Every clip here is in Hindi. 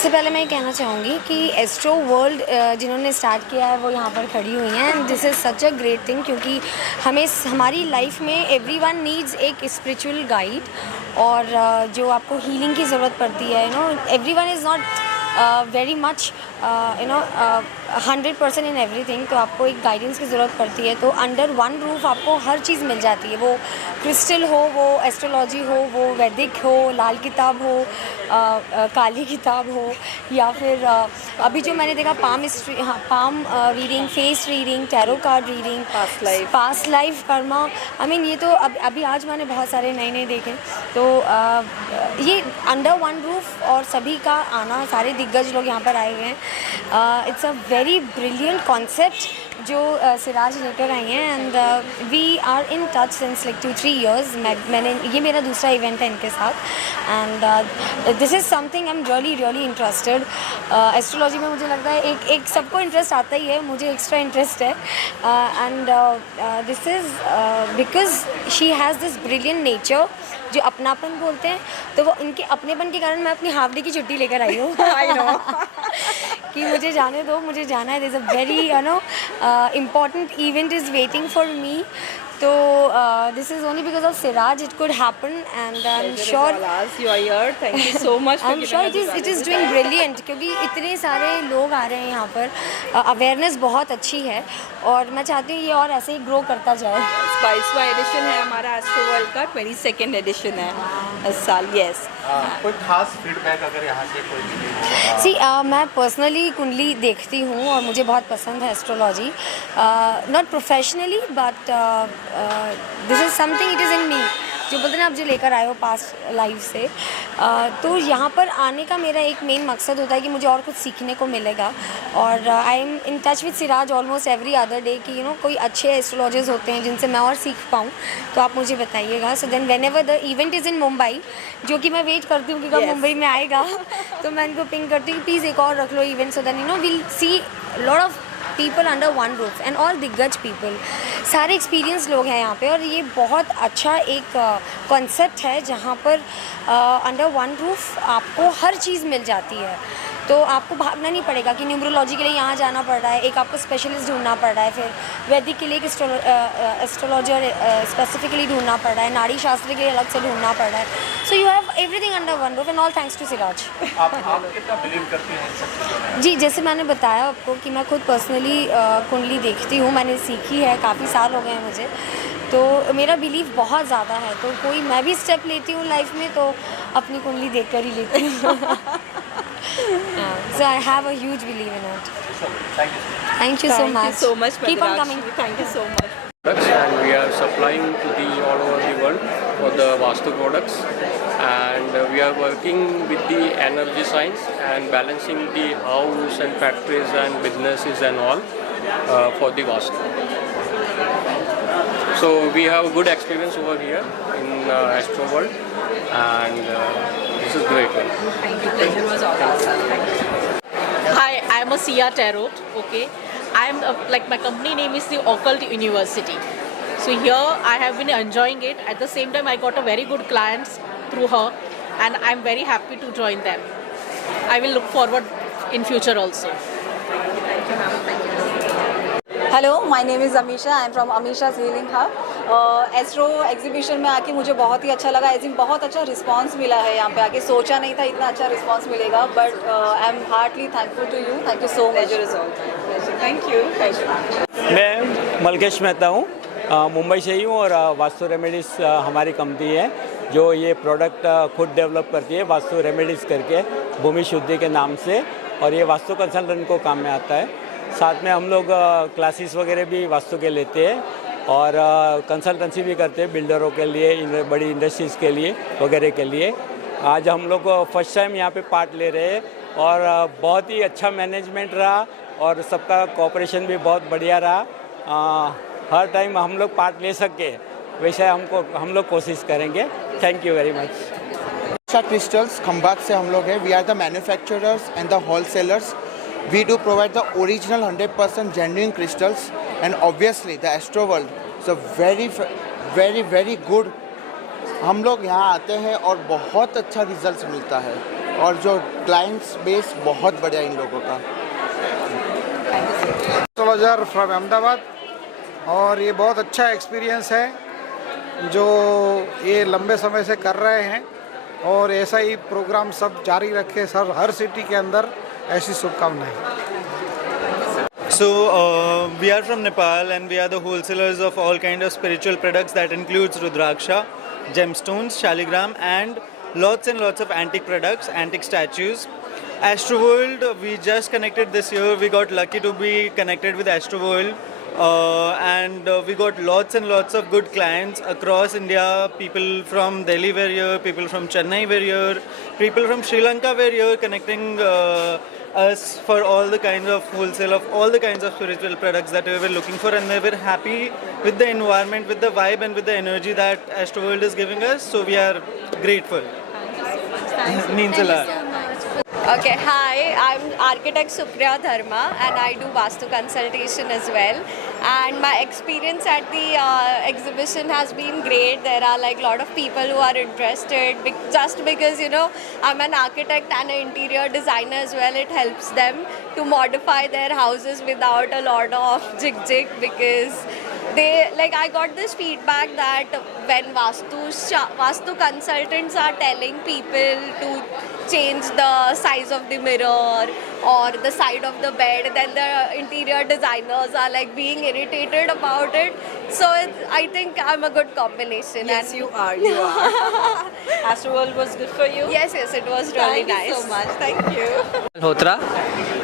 सबसे पहले मैं ये कहना चाहूँगी कि एस्ट्रो वर्ल्ड जिन्होंने स्टार्ट किया है वो यहाँ पर खड़ी हुई हैं and this is such a great thing, क्योंकि हमें हमारी लाइफ में एवरीवन नीड्स एक स्पिरिचुअल गाइड, और जो आपको हीलिंग की ज़रूरत पड़ती है, everyone is not very much 100% in everything, तो आपको एक गाइडेंस की ज़रूरत पड़ती है। तो अंडर वन रूफ आपको हर चीज़ मिल जाती है, वो क्रिस्टल हो, वो एस्ट्रोलॉजी हो, वो वैदिक हो, लाल किताब हो, काली किताब हो, या फिर अभी जो मैंने देखा palm reading, face reading, tarot card reading, past life Karma. ये तो अभी आज मैंने बहुत सारे नए देखे। तो ये अंडर वन रूफ और सभी का आना, सारे दिग्गज लोग यहाँ पर आए हुए हैं। It's a very brilliant concept जो सिराज लेकर आई हैं, and we are in touch since like 2-3 years। मैंने ये मेरा दूसरा इवेंट है इनके साथ, and this is something I am really interested. Astrology में मुझे लगता है एक सबको इंटरेस्ट आता ही है, मुझे एक्स्ट्रा इंटरेस्ट है, and this is because she has this brilliant nature जो अपनापन बोलते हैं। तो वो इनके अपनेपन के कारण मैं अपनी हाफ डे की छुट्टी लेकर आई हूँ आई नो कि मुझे जाने दो, मुझे जाना है। This a very important event is waiting for me. So this is only because of Siraj it could happen, and I'm sure you are here. Thank you so much. I'm sure it is doing brilliant, क्योंकि इतने सारे लोग आ रहे हैं यहाँ पर, अवेयरनेस बहुत अच्छी है, और मैं चाहती हूँ ये और ऐसे ही ग्रो करता जाए। 22वां एडिशन है हमारा एस्ट्रो वर्ल्ड का, 22nd एडिशन है इस साल। यस, कोई खास फीडबैक अगर यहाँ से कोई मिली हो? सी मैं पर्सनली कुंडली देखती हूँ और मुझे बहुत पसंद है astrology, not professionally but this is something it is in me, जो बोलते हैं ना आप जो लेकर आए हो पास्ट लाइफ से। तो यहाँ पर आने का मेरा एक मेन मकसद होता है कि मुझे और कुछ सीखने को मिलेगा, और I am in touch with Siraj almost every other day कि कोई अच्छे एस्ट्रोलॉजर्स होते हैं जिनसे मैं और सीख पाऊँ, तो आप मुझे बताइएगा। So then whenever the event is in Mumbai, जो कि मैं वेट करती हूँ कि कब मुंबई में आएगा तो मैं इनको पिंग करती हूँ प्लीज़ एक और रख लो event, so then will see lot of people under one roof and all दिग्गज पीपल, सारे एक्सपीरियंस लोग हैं यहाँ पे, और ये बहुत अच्छा एक कॉन्सेप्ट है जहाँ पर अंडर वन रूफ आपको हर चीज़ मिल जाती है। तो आपको भागना नहीं पड़ेगा कि न्यूमरोलॉजी के लिए यहाँ जाना पड़ रहा है, एक आपको स्पेशलिस्ट ढूंढना पड़ रहा है, फिर वैदिक के लिए एक एस्ट्रोलॉजर स्पेसिफिकली ढूंढना पड़ रहा है, नाड़ी शास्त्र के लिए अलग से ढूंढना पड़ रहा है। So you have everything under one roof, and all thanks to Siraj. आप कितना बिलीव करती हैं इन सब चीज़ों में? जी, जैसे मैंने बताया आपको कि मैं खुद पर्सनली कुंडली देखती हूँ, मैंने सीखी है, काफ़ी साल हो गए हैं मुझे, तो मेरा बिलीव बहुत ज़्यादा है। तो कोई मैं भी स्टेप लेती हूँ लाइफ में तो अपनी कुंडली देख कर ही लेती हूँ। So I have a huge belief in it. Thank you so much. Thank you so much. Keep on coming. Thank you so much. Products, and we are supplying to the all over the world for the Vastu products, and we are working with the energy science and balancing the house and factories and businesses and all for the Vastu. So we have a good experience over here in Astro World, and this is great. Thank you. Pleasure was all ours. Hi, I am a Sia Tarot. Okay, I am like my company name is the Occult University. So here I have been enjoying it. At the same time, I got a very good clients through her, and I am very happy to join them. I will look forward in future also. Thank you, ma'am. Thank you. Hello, my name is Amisha, I am from Amisha's healing hub. Astro exhibition में आके मुझे बहुत ही अच्छा लगा, बहुत अच्छा रिस्पांस मिला है यहाँ पे आके, सोचा नहीं था इतना अच्छा रिस्पांस मिलेगा, but I am heartily thankful to you. Thank you so much. Thank you. मैं मलकेश मेहता हूँ, मुंबई से ही हूँ, और वास्तु रेमेडीज़ हमारी कंपनी है जो ये प्रोडक्ट खुद डेवलप करती है, वास्तु रेमेडीज़ करके, भूमि शुद्धि के नाम से, और ये वास्तु कंसल्टेंट को काम में आता है। साथ में हम लोग क्लासेस वगैरह भी वास्तु के लेते हैं, और कंसल्टेंसी भी करते हैं बिल्डरों के लिए, बड़ी इंडस्ट्रीज़ के लिए वगैरह के लिए। आज हम लोग फर्स्ट टाइम यहाँ पे पार्ट ले रहे हैं, और बहुत ही अच्छा मैनेजमेंट रहा, और सबका कोऑपरेशन भी बहुत बढ़िया रहा। हर टाइम हम लोग पार्ट ले सके वैसे हम लोग कोशिश करेंगे। Thank you very much. Amisha crystals Khambhat से हम लोग हैं। We are the manufacturers and the wholesalers. We do provide the original 100% genuine crystals, and obviously the Astro World is a very good। हम लोग यहाँ आते हैं और बहुत अच्छा रिजल्ट मिलता है, और जो क्लाइंट्स बेस बहुत बढ़िया इन लोगों का। एस्ट्रोलॉजर फ्रॉम अहमदाबाद, और ये बहुत अच्छा एक्सपीरियंस है जो ये लंबे समय से कर रहे हैं, और ऐसा ही प्रोग्राम सब जारी रखे सर, हर सिटी के अंदर ऐसी शुभकामनाएं। So we are from Nepal and we are the wholesalers of all kind of spiritual products that includes Rudraksha, gemstones, shaligram and lots and lots of antique products, antique statues. Astroworld, we just connected this year. We got lucky to be connected with Astroworld and we got lots and lots of good clients across India. People from Delhi were here, people from Chennai were here, people from Sri Lanka were here connecting us for all the kinds of wholesale of all the kinds of spiritual products that we were looking for, and they were happy with the environment, with the vibe and with the energy that Astroworld is giving us, so we are grateful. Means a lot. Okay, hi, I'm architect Supriya Dharma and I do Vastu consultation as well, and my experience at the exhibition has been great. There are like a lot of people who are interested just because, you know, I'm an architect and an interior designer as well. It helps them to modify their houses without a lot of jig because they, like, I got this feedback that when Vastu consultants are telling people to change the size of the mirror or the side of the bed, then the interior designers are like being irritated about it. So I think I'm a good combination. Yes, and you are. You are. Astroworld was good for you. Yes, it was really Thank nice. you so much. Thank you. Hotra,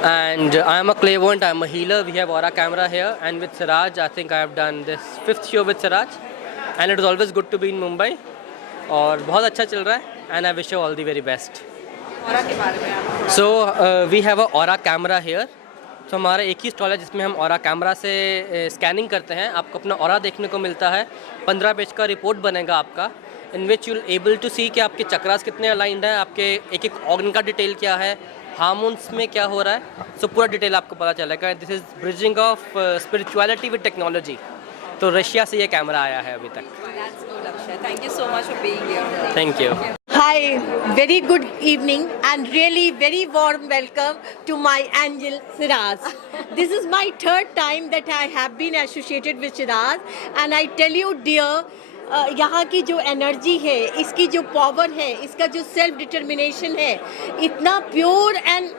and I am a clairvoyant, I am a healer. We have aura camera here, and with Siraj, I think I have done this 5th show with Siraj, and it is always good to be in Mumbai. और बहुत अच्छा चल रहा है, and I wish you all the very best. Aura के बारे में आप So we have a aura camera here. तो हमारा एक ही स्टॉल है जिसमें हम ऑरा कैमरा से स्कैनिंग करते हैं, आपको अपना ऑरा देखने को मिलता है। 15 पेज का रिपोर्ट बनेगा आपका, इन विच यू एबल टू सी कि आपके चक्रास कितने अलाइंड हैं, आपके एक एक ऑर्गन का डिटेल क्या है, हार्मोन्स में क्या हो रहा है, सो पूरा डिटेल आपको पता चलेगा। This is bridging of spirituality with technology. तो रशिया से ये कैमरा आया है अभी तक। Thank you so much for being here. Thank you. Hi, very good evening and really very warm welcome to my angel Shiraz. This is my 3rd time that I have been associated with Shiraz, and I tell you dear, यहाँ की जो एनर्जी है, इसकी जो पावर है, इसका जो सेल्फ डिटर्मिनेशन है, इतना प्योर एंड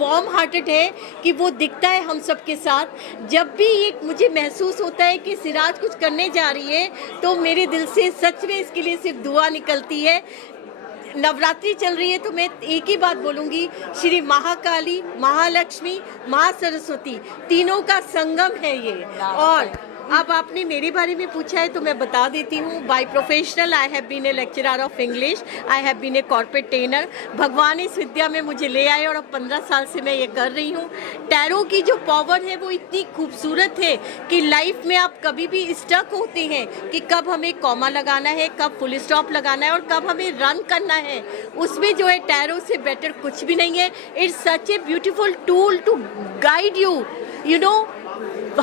वार्म हार्टेड है कि वो दिखता है हम सब के साथ। जब भी ये मुझे महसूस होता है कि सिराज कुछ करने जा रही है, तो मेरे दिल से सच में इसके लिए सिर्फ दुआ निकलती है। नवरात्रि चल रही है तो मैं एक ही बात बोलूँगी, श्री महाकाली, महालक्ष्मी, माँ सरस्वती, तीनों का संगम है ये। और अब आपने मेरे बारे में पूछा है तो मैं बता देती हूँ। By professional I have been a lecturer of English, I have been a corporate trainer. भगवान इस विद्या में मुझे ले आए और अब 15 साल से मैं ये कर रही हूँ। टैरो की जो पावर है वो इतनी खूबसूरत है कि लाइफ में आप कभी भी स्टक होते हैं कि कब हमें कॉमा लगाना है, कब फुल स्टॉप लगाना है और कब हमें रन करना है, उसमें जो है टैरो से बेटर कुछ भी नहीं है। It's such a beautiful tool to guide you know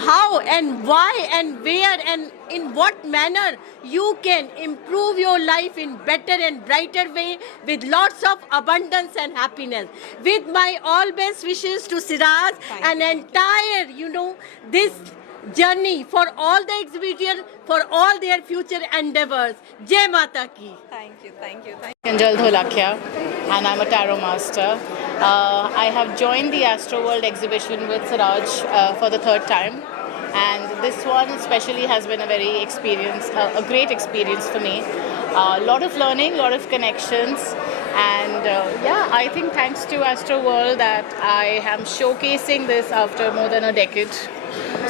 how and why and where and in what manner you can improve your life in better and brighter way with lots of abundance and happiness. With my all best wishes to Shiraz and entire, this journey for all the exhibitors, for all their future endeavors. Jai Mata Ki. Thank you. Anjal Dholakia, and I'm a tarot master. I have joined the Astroworld exhibition with Siraj for the 3rd time, and this one especially has been a great experience for me. A lot of learning, a lot of connections, and I think thanks to Astroworld that I am showcasing this after more than a decade.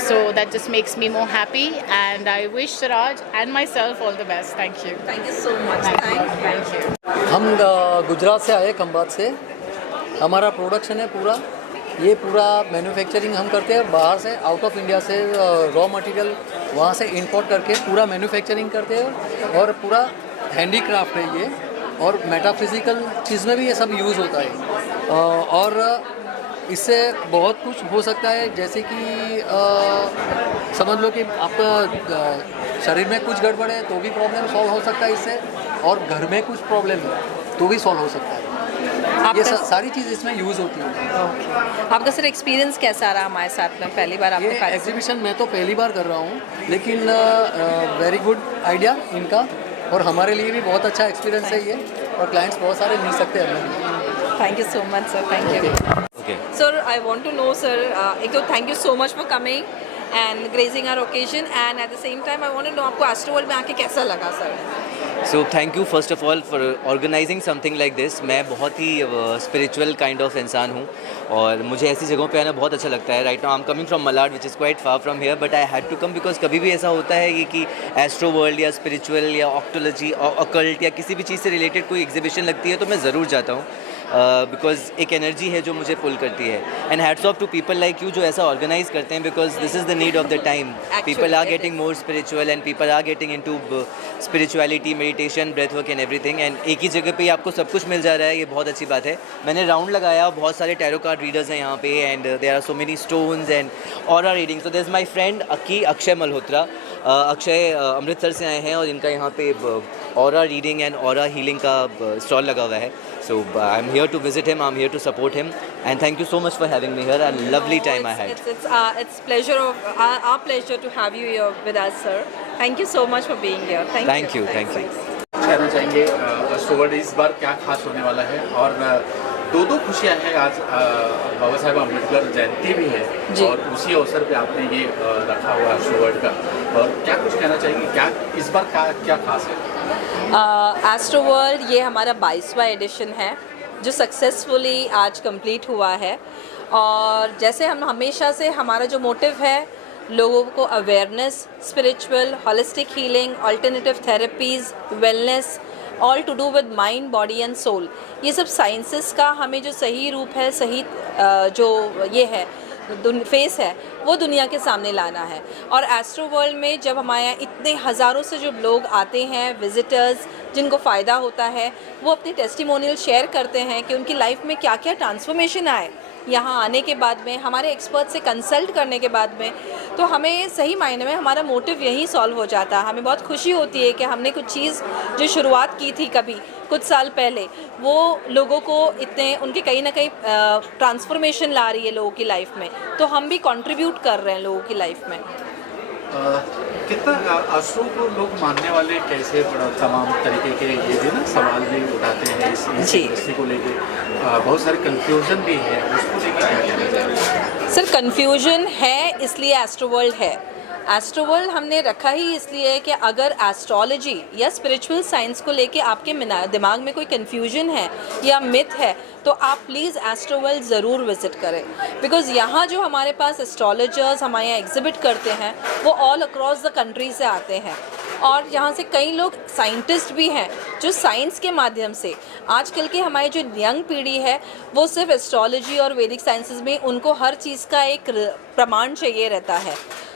So that just makes me more happy, and I wish Siraj and myself all the best. Thank you. Thank you so much. Thank you. हम गुजरात से आए, खंभात से। हमारा प्रोडक्शन है पूरा, ये पूरा मैन्युफैक्चरिंग हम करते हैं बाहर से, आउट ऑफ इंडिया से रॉ मटेरियल वहाँ से इंपोर्ट करके पूरा मैन्युफैक्चरिंग करते हैं, और पूरा हैंडीक्राफ्ट है ये, और मेटाफिजिकल चीज़ में भी ये सब यूज़ होता है। और इससे बहुत कुछ हो सकता है, जैसे कि समझ लो कि आपका शरीर में कुछ गड़बड़ है तो भी प्रॉब्लम सॉल्व हो सकता है इससे, और घर में कुछ प्रॉब्लम है तो भी सॉल्व हो सकता है। ये सारी चीज़ इसमें यूज़ होती है। आपका सर एक्सपीरियंस कैसा रहा हमारे साथ में, पहली बार आपके पास? एग्जीबिशन मैं तो पहली बार कर रहा हूँ, लेकिन वेरी गुड आइडिया इनका, और हमारे लिए भी बहुत अच्छा एक्सपीरियंस है ये, और क्लाइंट्स बहुत सारे मिल सकते हैं हमें। Thank you so much sir, thank you sir. I want to know sir, एक तो thank you so much for coming and gracing our occasion, and at the same time I want to know आपको एस्ट्रो वर्ल्ड में आके कैसा लगा sir? So thank you first of all for organising something like this. मैं बहुत ही स्पिरिचुअल काइंड ऑफ इंसान हूँ और मुझे ऐसी जगहों पे आना बहुत अच्छा लगता है। Right now I am coming from Malad which is quite far from here, but I had to come because कभी भी ऐसा होता है कि एस्ट्रो वर्ल्ड या स्पिरिचुअल या ऑक्टोलॉजी ऑकल्ट या किसी भी चीज़ से रिलेटेड कोई एग्जीबिशन लगती है तो मैं ज़रूर जाता हूँ, बिकॉज एक एनर्जी है जो मुझे पुल करती है। And hats off to people like you जो ऐसा ऑर्गेनाइज करते हैं, because this is the need of the time. People are getting more spiritual and people are getting into spirituality, meditation, breath work and everything, एंड एक ही जगह पे आपको सब कुछ मिल जा रहा है, ये बहुत अच्छी बात है। मैंने राउंड लगाया, बहुत सारे टैरो कार्ड रीडर्स हैं यहाँ पे, and there are so many stones and aura reading. So there is my friend Akshay Malhotra. Akshay Amritsar से आए हैं और इनका यहाँ पे aura reading and aura healing का स्टॉल लगा हुआ है। So I'm here to visit him, I'm here to support him, and thank you so much for having me here. A lovely time I had. It's pleasure of our pleasure to have you here with us, sir. Thank you so much for being here. Thank you. कहना चाहेंगे एस्ट्रो वर्ल्ड इस बार क्या खास होने वाला है, और दो खुशियां हैं, आज बाबा साहेब अम्बेडकर जयंती भी है और उसी अवसर पे आपने ये रखा हुआ है एस्ट्रो वर्ल्ड का, और क्या कुछ कहना चाहेंगे, क्या इस बार क्या खास है? एस्ट्रो वर्ल्ड ये हमारा 22वां एडिशन है जो सक्सेसफुली आज कंप्लीट हुआ है, और जैसे हम हमेशा से हमारा जो मोटिव है लोगों को awareness, spiritual, holistic healing, alternative therapies, wellness, all to do with mind, body and soul, ये सब साइंसेस का हमें जो सही रूप है, सही जो ये है फेस है, वो दुनिया के सामने लाना है। और एस्ट्रो वर्ल्ड में जब हमारे यहाँ इतने हज़ारों से जो लोग आते हैं, विजिटर्स, जिनको फ़ायदा होता है, वो अपनी टेस्टिमोनियल शेयर करते हैं कि उनकी लाइफ में क्या क्या ट्रांसफॉर्मेशन आए यहाँ आने के बाद में, हमारे एक्सपर्ट से कंसल्ट करने के बाद में, तो हमें सही मायने में हमारा मोटिव यही सॉल्व हो जाता है। हमें बहुत खुशी होती है कि हमने कुछ चीज़ जो शुरुआत की थी कभी कुछ साल पहले, वो लोगों को इतने उनके कहीं ना कहीं ट्रांसफॉर्मेशन ला रही है लोगों की लाइफ में, तो हम भी कंट्रीब्यूट कर रहे हैं लोगों की लाइफ में। कितना एस्ट्रो को लोग मानने वाले कैसे, बड़ा तमाम तरीके के ये भी ना सवाल भी उठाते हैं इस इंडस्ट्री को लेके, बहुत सारे कंफ्यूजन भी है, उसको लेके क्या कहना चाहिए? सर कंफ्यूजन है इसलिए एस्ट्रो वर्ल्ड है। एस्ट्रो वर्ल्ड हमने रखा ही इसलिए है कि अगर एस्ट्रोलॉजी या स्पिरिचुअल साइंस को लेके आपके दिमाग में कोई कन्फ्यूजन है या मिथ है, तो आप प्लीज़ एस्ट्रो वर्ल्ड ज़रूर विज़िट करें, बिकॉज़ यहाँ जो हमारे पास एस्ट्रोलॉजर्स हमारे यहाँ एग्जिबिट करते हैं वो ऑल अक्रॉस द कंट्री से आते हैं, और यहाँ से कई लोग साइंटिस्ट भी हैं जो साइंस के माध्यम से, आजकल की हमारी जो यंग पीढ़ी है वो सिर्फ एस्ट्रोलॉजी और वैदिक साइंसेस में उनको हर चीज़ का एक प्रमाण चाहिए रहता है,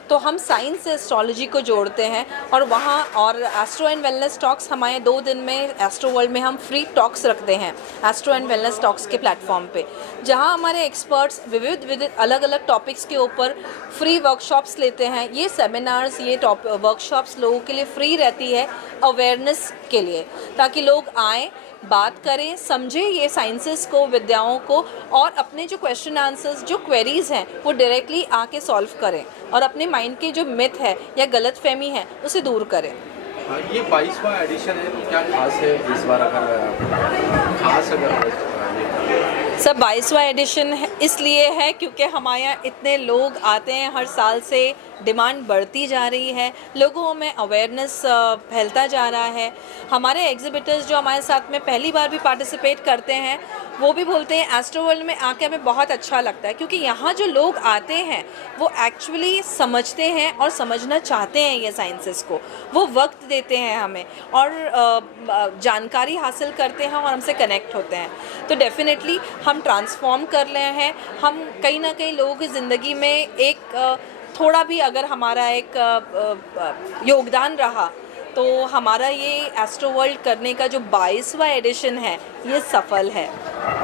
तो हम साइंस से एस्ट्रोलॉजी को जोड़ते हैं। और वहाँ और एस्ट्रो एंड वेलनेस टॉक्स हमारे 2 दिन में एस्ट्रो वर्ल्ड में हम फ्री टॉक्स रखते हैं एस्ट्रो एंड वेलनेस टॉक्स के प्लेटफॉर्म पे, जहाँ हमारे एक्सपर्ट्स विविध अलग अलग टॉपिक्स के ऊपर फ्री वर्कशॉप्स लेते हैं। ये सेमिनार्स, ये वर्कशॉप्स लोगों के लिए फ्री रहती है अवेयरनेस के लिए, ताकि लोग आएँ, बात करें, समझें ये साइंसेस को, विद्याओं को, और अपने जो क्वेश्चन आंसर्स, जो क्वेरीज़ हैं वो डायरेक्टली आके सॉल्व करें और अपने माइंड के जो मिथ है या गलतफहमी है उसे दूर करें। ये 22वां एडिशन है, तो क्या खास है इस बार, अगर सब 22वां एडिशन इसलिए है क्योंकि हमारे यहाँ इतने लोग आते हैं, हर साल से डिमांड बढ़ती जा रही है, लोगों में अवेयरनेस फैलता जा रहा है। हमारे एग्जिबिटर्स जो हमारे साथ में पहली बार भी पार्टिसिपेट करते हैं वो भी बोलते हैं एस्ट्रो वर्ल्ड में आके हमें बहुत अच्छा लगता है, क्योंकि यहाँ जो लोग आते हैं वो एक्चुअली समझते हैं और समझना चाहते हैं ये साइंसेस को, वो वक्त देते हैं हमें और जानकारी हासिल करते हैं और हमसे कनेक्ट होते हैं। तो डेफिनेटली हम ट्रांसफॉर्म कर रहे हैं, हम कहीं ना कहीं लोगों की ज़िंदगी में एक थोड़ा भी अगर हमारा एक योगदान रहा तो हमारा ये एस्ट्रो वर्ल्ड करने का जो 22वां एडिशन है ये सफल है।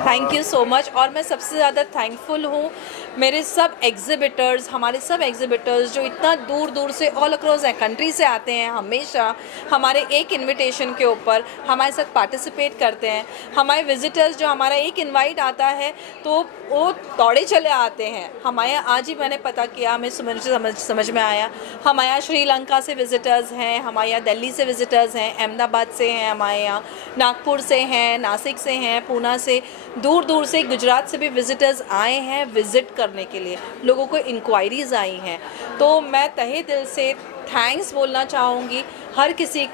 Thank you so much. और मैं सबसे ज़्यादा थैंकफुल हूँ मेरे सब एग्ज़िबिटर्स, हमारे सब एग्ज़िबिटर्स जो इतना दूर दूर से ऑल अक्रॉस कंट्री से आते हैं, हमेशा हमारे एक इनविटेशन के ऊपर हमारे साथ पार्टिसिपेट करते हैं। हमारे विज़िटर्स जो हमारा एक इनवाइट आता है तो वो दौड़े चले आते हैं। हमारे यहाँ आज ही मैंने पता किया, हमें समझ में आया, हमारे यहाँ श्रीलंका से विज़िटर्स हैं, हमारे यहाँ दिल्ली से विज़िटर्स हैं, अहमदाबाद से हैं, हमारे यहाँ नागपुर से हैं, नासिक से हैं, पूना से, दूर दूर से, गुजरात से भी विज़िटर्स आए हैं विज़िट करने के लिए। लोगों को इंक्वायरीज़ आई हैं। तो मैं तहे दिल से थैंक्स बोलना चाहूँगी हर किसी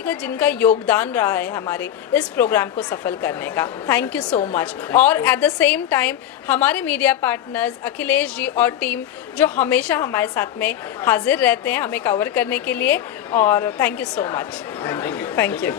का जिनका योगदान रहा है हमारे इस प्रोग्राम को सफल करने का। Thank you so much. और एट द सेम टाइम हमारे मीडिया पार्टनर्स अखिलेश जी और टीम जो हमेशा हमारे साथ में हाजिर रहते हैं हमें कवर करने के लिए, और thank you so much. Thank you.